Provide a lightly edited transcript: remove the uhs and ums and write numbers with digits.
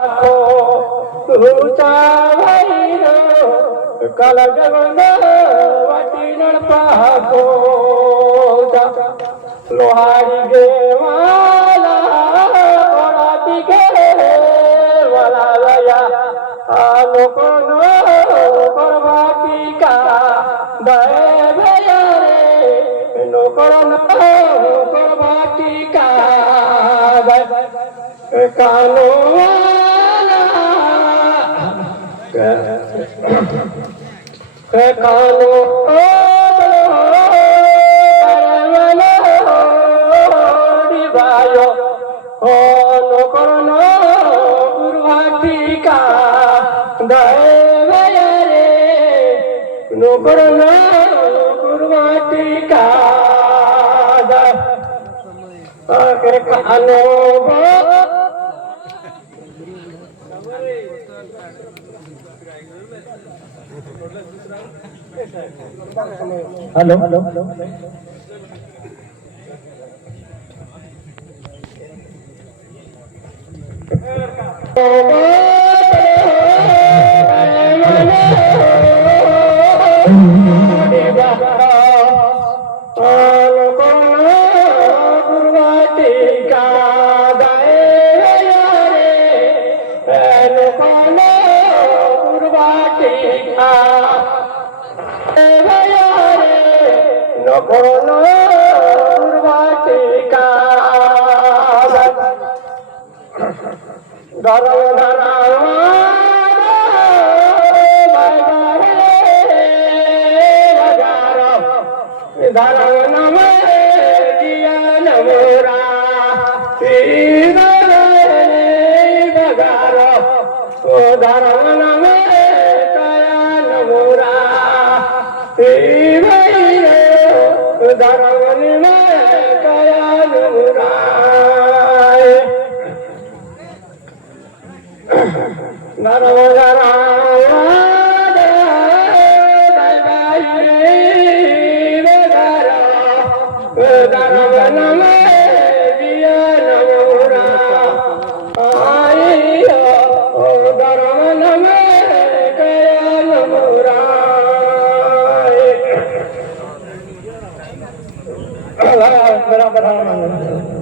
आखो तुझा भैरो कलजवंद वाटीण पाखो लोहारी गेवाला ओळाती गे वाला लया लोको नो परवाती का दे भया रे लोको नो परवाती का कानो कानो दिवायो हो लोकोनो गुरुवाटिका दया रे लोकोनो गुरुवाटिका कानो hello Kono urvatika darang darang darang nama dia namura bagara darang nama kaya namura darang nama kaya namura darang darang darang nama dia namura ayo darang nama kaya namura berapa